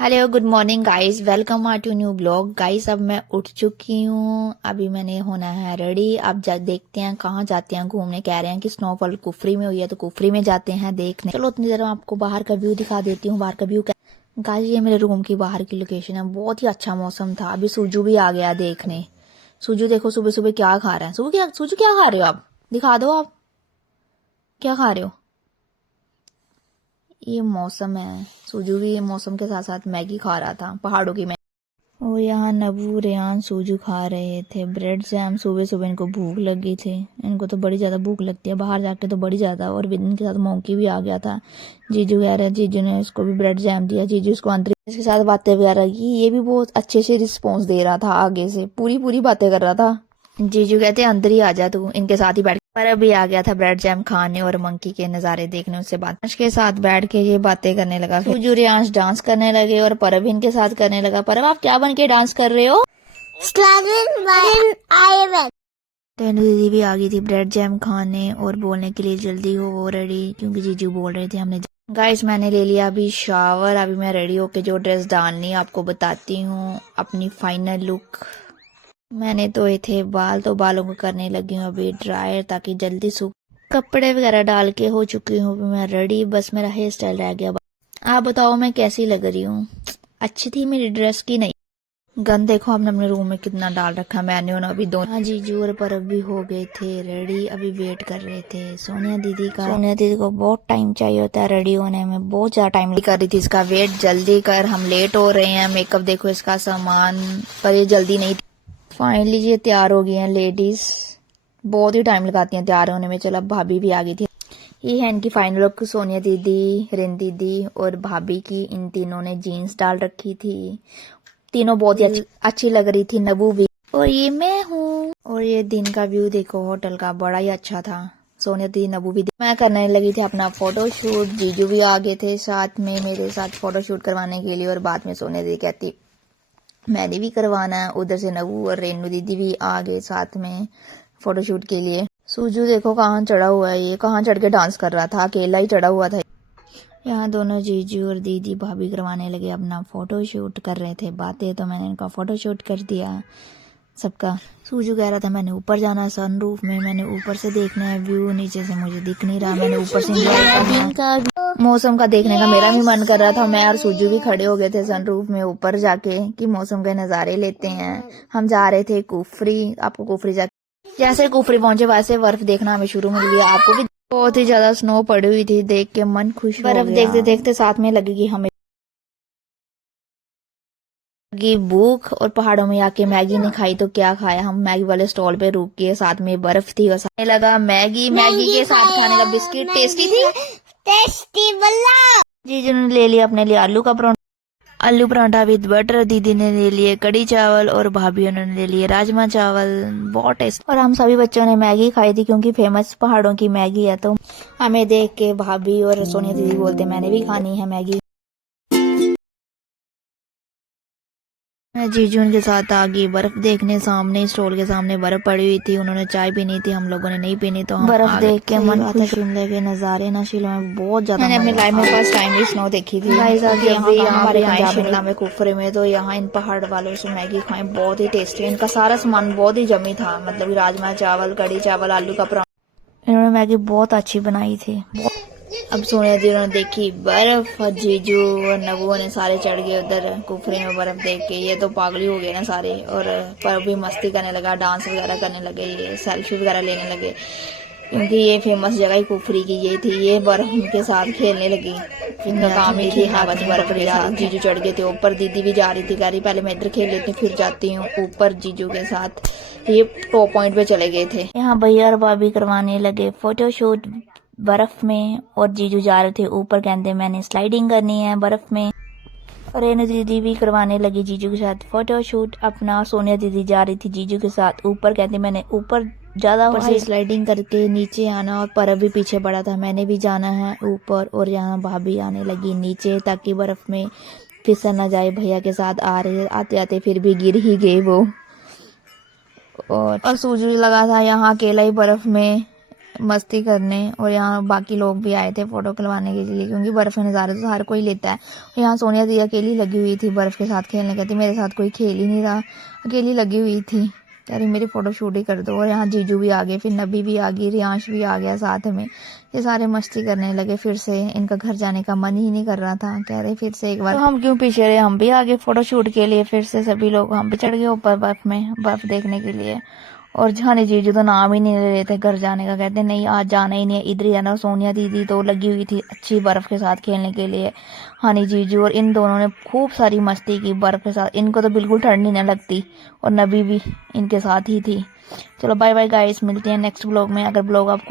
Hello good morning guys, welcome to new blog. Guys अब मैं उठ चुकी हूँ, अभी मैंने होना है रेडी। अब देखते हैं कहाँ जाते हैं घूमने। कह रहे हैं कि स्नोफॉल कुफरी में हुई है तो कुफरी में जाते हैं देखने। चलो उतनी देर में आपको बाहर का व्यू दिखा देती हूँ। बाहर का व्यू गाइस ये मेरे रूम की बाहर की लोकेशन है। बहुत ही अच्छा मौसम था। अभी सूजू भी आ गया देखने। सूजू देखो सुबह सुबह क्या खा रहा है। सूजू क्या खा रहे हो आप? दिखा दो आप क्या खा रहे हो। ये मौसम है। सूजू भी ये मौसम के साथ साथ मैगी खा रहा था, पहाड़ों की मैगी। और यहाँ नबू रेहान सूजू खा रहे थे ब्रेड जैम। सुबह सुबह इनको भूख लगी थी। इनको तो बड़ी ज़्यादा भूख लगती है बाहर जाके तो बड़ी ज़्यादा। और इनके साथ मोंकी भी आ गया था। जीजू कह रहे, जीजू ने उसको भी ब्रेड जैम दिया। जीजू उसको अंदर इसके साथ बातें वगैरह की। ये भी बहुत अच्छे से रिस्पॉन्स दे रहा था, आगे से पूरी पूरी बातें कर रहा था। जीजू कहते अंदर ही आ जा तू, इनके साथ ही बैठ। पर अभी आ गया था ब्रेड जैम खाने और मंकी के नजारे देखने। उससे बाद के साथ बैठ के ये बातें करने लगा। सूजू रियांश डांस करने लगे और परब इनके साथ करने लगा। परब आप क्या बन के डांस कर रहे हो? तेनू दीदी भी आ गई थी ब्रेड जैम खाने और बोलने के लिए जल्दी हो रेडी, क्योंकि जीजू बोल रहे थे हमने। गाइस मैंने ले लिया अभी शावर। अभी मैं रेडी होके जो ड्रेस डालनी आपको बताती हूँ, अपनी फाइनल लुक। मैंने धोए थे बाल तो बालों को करने लगी हूँ अभी ड्रायर, ताकि जल्दी सूख। कपड़े वगैरह डाल के हो चुकी हूँ मैं रेडी। बस मेरा हेयर स्टाइल रह गया। आप बताओ मैं कैसी लग रही हूँ? अच्छी थी मेरी ड्रेस की नहीं? गन देखो हमने अपने रूम में कितना डाल रखा मैंने और अभी दोनों। हाँ जीजू और परब भी हो गए थे रेडी। अभी वेट कर रहे थे सोनिया दीदी का। सोनिया दीदी को बहुत टाइम चाहिए होता है रेडी होने में, बहुत ज्यादा टाइम कर रही थी इसका वेट। जल्दी कर, हम लेट हो रहे हैं। मेकअप देखो इसका सामान, पर ये जल्दी नहीं। फाइनली ये तैयार हो गई हैं लेडीज। बहुत ही टाइम लगाती हैं तैयार होने में। चलो अब भाभी भी आ गई थी। ये है इनकी फाइनल लुक। सोनिया दीदी, रिन दीदी और भाभी की। इन तीनों ने जीन्स डाल रखी थी। तीनों बहुत ही अच्छी लग रही थी। नबू भी और ये मैं हूँ। और ये दिन का व्यू देखो होटल का, बड़ा ही अच्छा था। सोनिया दीदी, नबू भी। मैं करने लगी थी अपना फोटो शूट। जीजू भी आ गए थे साथ में मेरे साथ फोटो शूट करवाने के लिए। और बाद में सोनिया दीदी कहती मैंने भी करवाना है। उधर से नबू और रेनू दीदी भी आ गए साथ में फोटोशूट के लिए। सूजू देखो कहाँ चढ़ा हुआ है। ये कहाँ चढ़ के डांस कर रहा था, अकेला ही चढ़ा हुआ था। यहाँ दोनों जीजू और दीदी भाभी करवाने लगे अपना फोटो शूट। कर रहे थे बातें तो मैंने इनका फोटो शूट कर दिया सबका। सूजू कह रहा था मैंने ऊपर जाना है सनरूफ में, मैंने ऊपर से देखना है व्यू, नीचे से मुझे दिख नहीं रहा, मैंने ऊपर से दिन का मौसम का देखने का मेरा भी मन कर रहा था। मैं और सूजू भी खड़े हो गए थे सनरूफ में ऊपर जाके कि मौसम के नजारे लेते हैं। हम जा रहे थे कुफरी। आपको कुफरी जाके जैसे कुफरी पहुंचे वैसे बर्फ देखना हमें शुरू मिल गया। आपको भी बहुत ही ज्यादा स्नो पड़ी हुई थी, देख के मन खुश हो गया। बर्फ देखते देखते साथ में लगेगी हमें की भूख। और पहाड़ों में आके मैगी नहीं खाई तो क्या खाया। हम मैगी वाले स्टॉल पे रुक के, साथ में बर्फ थी और साथ लगा मैगी। मैगी के साथ खाने का बिस्किट टेस्टी थी। टेस्टी बल्ला। जीजू ने ले लिया अपने लिए आलू का पराठा, आलू पराठा विद बटर। दीदी ने ले लिए कड़ी चावल और भाभी ने ले लिए राजमा चावल। बहुत टेस्ट। और हम सभी बच्चों ने मैगी खाई थी क्योंकि फेमस पहाड़ों की मैगी है। तो हमें देख के भाभी और सोनिया दीदी बोलते मैंने भी खानी है मैगी। मैं जीजू के साथ आ गई बर्फ देखने। सामने स्टॉल के सामने बर्फ पड़ी हुई थी। उन्होंने चाय पीनी थी, हम लोगों ने नहीं पीनी, तो हम बर्फ देख के मन खुश। शिमले के नजारे ना शिमला में बहुत ज्यादा। मैंने अपनी लाइफ में फर्स्ट टाइम भी स्नो देखी थी। यहाँ शिमला में कुफरी में। तो यहाँ इन पहाड़ वालों से मैगी खाएं, बहुत ही टेस्टी। इनका सारा सामान बहुत ही जमी था, मतलब राजमा चावल, कड़ी चावल, आलू का पराठा। इन्होंने मैगी बहुत अच्छी बनाई थी। अब सोनिया जी ने देखी बर्फ और जीजू और नबू ने सारे चढ़ गए उधर कुफरी में बर्फ देख के। ये तो पागल हो गए ना सारे। और पर भी मस्ती करने लगा, डांस वगैरह करने लगे, ये सेल्फी वगैरह लेने लगे, क्योंकि ये फेमस जगह ही कुफरी की ये थी। ये बर्फ के साथ खेलने लगी। इनका काम ही थी हवा में बर्फ के साथ। जीजू चढ़ गए थे ऊपर। दीदी भी जा रही थी, कह रही पहले मैं इधर खेल लेती हूँ फिर जाती हूँ ऊपर जीजू के साथ। ये टॉप पॉइंट पे चले गए थे। यहाँ भैया और भाभी करवाने लगे फोटोशूट बर्फ में। और जीजू जा रहे थे ऊपर, कहते मैंने स्लाइडिंग करनी है बर्फ में। रेनू दीदी भी करवाने लगी जीजू के साथ फोटोशूट अपना। सोनिया दीदी जा रही थी जीजू के साथ ऊपर, कहते मैंने ऊपर ज्यादा ऊपर से स्लाइडिंग करके नीचे आना। और परब भी पीछे पड़ा था, मैंने भी जाना है ऊपर। और यहाँ भाभी आने लगी नीचे ताकि बर्फ में फिसल ना जाए। भैया के साथ आ रहे आते आते फिर भी गिर ही गए वो। और सूजू लगा था यहाँ अकेला ही बर्फ में मस्ती करने। और यहाँ बाकी लोग भी आए थे फ़ोटो खिलवाने के लिए, क्योंकि बर्फ़ के नज़ारे तो हर कोई लेता है। यहाँ सोनिया दी अकेली लगी हुई थी बर्फ़ के साथ खेलने, कहती मेरे साथ कोई खेल ही नहीं रहा, अकेली लगी हुई थी, कह रही मेरी फ़ोटो शूट ही कर दो। और यहाँ जीजू भी आ गए, फिर नबी भी आ गई, रियांश भी आ गया साथ में। ये सारे मस्ती करने लगे। फिर से इनका घर जाने का मन ही नहीं कर रहा था, कह रहे फिर से एक बार, तो हम क्यों पीछे रहे, हम भी आ गए फ़ोटो शूट के लिए। फिर से सभी लोग हम भी चढ़ गए ऊपर बर्फ़ में, बर्फ़ देखने के लिए। और जाने जीजू तो नाम ही नहीं ले रहे थे घर जाने का, कहते नहीं आज जाना ही नहीं है, इधर ही जाना। सोनिया दीदी तो लगी हुई थी अच्छी बर्फ़ के साथ खेलने के लिए, हानी जीजू और इन दोनों ने खूब सारी मस्ती की बर्फ़ के साथ। इनको तो बिल्कुल ठंड नहीं लगती, और नबी भी इनके साथ ही थी। चलो बाय बाय गाइस, मिलते हैं नेक्स्ट ब्लॉग में। अगर ब्लॉग आपको